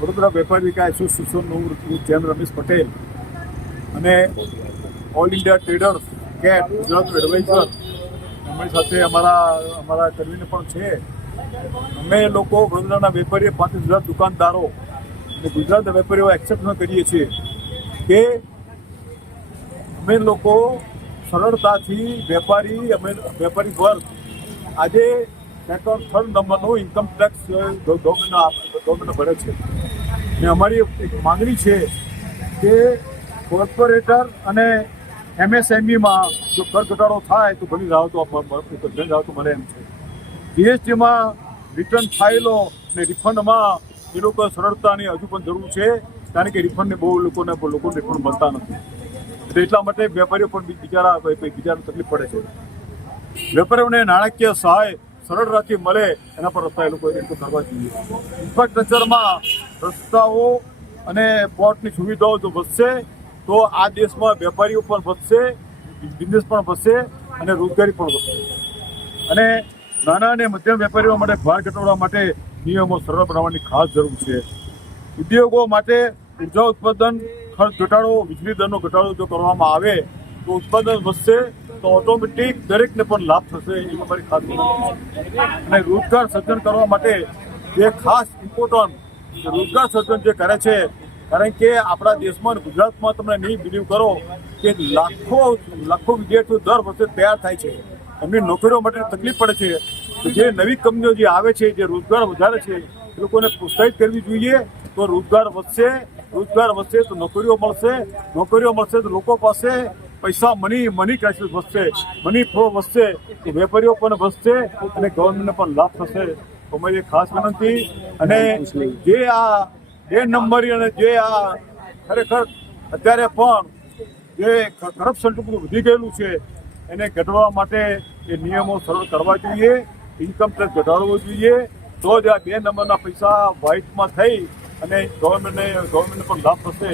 વડોદરા વેપારી વિકાસ એસોસિએશનનું હું ચેરમેન રમેશ પટેલ અને ઓલ ઇન્ડિયા ટ્રેડર્સ કેટ ગુજરાતનું એડવાઇઝર અમારી સાથે અમારા કન્વીનર પણ છે. અમે લોકો વડોદરાના વેપારીઓ 35,000 દુકાનદારો અને ગુજરાતના વેપારીઓ એક્સેપ્ટ કરીએ છીએ કે અમે લોકો સરળતાથી વેપારી વર્ગ આજે સેકન્ડ થર્ડ નંબરનો ઇન્કમ ટેક્સ ગવર્મેન્ટ ભરે છે. ને અમારી એક માંગણી છે કે કોર્પોરેટર અને MSMEમાં જો કર ઘટાડો થાય તો ઘણી રાહતો મળે એમ છે. GSTમાં રિટર્ન ફાઇલો અને રિફંડમાં એ લોકો સરળતાની હજુ પણ જરૂર છે, કારણ કે રિફંડને બહુ લોકોને રિફંડ મળતા નથી. એટલા માટે વેપારીઓ પણ બિચારા તકલીફ પડે છે. વેપારીઓને નાણાકીય સહાય સરળતાથી મળે એના પર રસ્તા એ લોકો કરવા જોઈએ. ઇન્ફ્રાસ્ટ્રક્ચરમાં રસ્તાઓ અને પોર્ટની સુવિધાઓ જો વધશે તો આ દેશમાં વેપારીઓ પણ વધશે, બિઝનેસ પણ વધશે અને રોજગારી પણ વધશે. અને નાના અને મધ્યમ વેપારીઓ માટે ભાર ઘટાડવા માટે નિયમો સરળ બનાવવાની ખાસ જરૂર છે. ઉદ્યોગો માટે ઉર્જા ઉત્પાદન ખર્ચ ઘટાડો, વીજળી દરનો ઘટાડો જો કરવામાં આવે તો ઉત્પાદન વધશે, તો ઓટોમેટિક દરેકને પણ લાભ થશે. એ અમારી ખાસ વિનંતી છે. અને રોજગાર સર્જન કરવા માટે જે ખાસ ઇમ્પોર્ટન્ટ રોજગાર સર્જન જે કરે છે, કારણ કે આપણા દેશમાં ગુજરાતમાં તમે નહીં બિલીવ કરો કે લાખો વિદ્યાર્થીઓ દર વર્ષે તૈયાર થાય છે. એમની નોકરીઓ માટે તકલીફ પડે છે. તો જે નવી કંપનીઓ જે આવે છે, જે રોજગાર વધારે છે, એ લોકોને પ્રોત્સાહિત કરવી જોઈએ. તો રોજગાર વધશે તો નોકરીઓ મળશે તો લોકો પાસે પૈસા મની ક્રાઇસિસ વધશે, મની ફ્લો વધશે તો વેપારીઓ પણ વધશે અને ગવર્મેન્ટને પણ લાભ થશે. તો મારી ખાસ વિનંતી. અને જે આ 2 નંબરી અને જે આ ખરેખર અત્યારે પણ જે કરપ્શન એટલું બધું વધી ગયેલું છે એને ઘટાડવા માટે એ નિયમો સરળ કરવા જોઈએ, ઇન્કમ ટેક્સ ઘટાડવો જોઈએ. તો જ આ 2 નંબરના પૈસા વ્હાઇટમાં થઈ અને ગવર્મેન્ટને પણ લાભ થશે.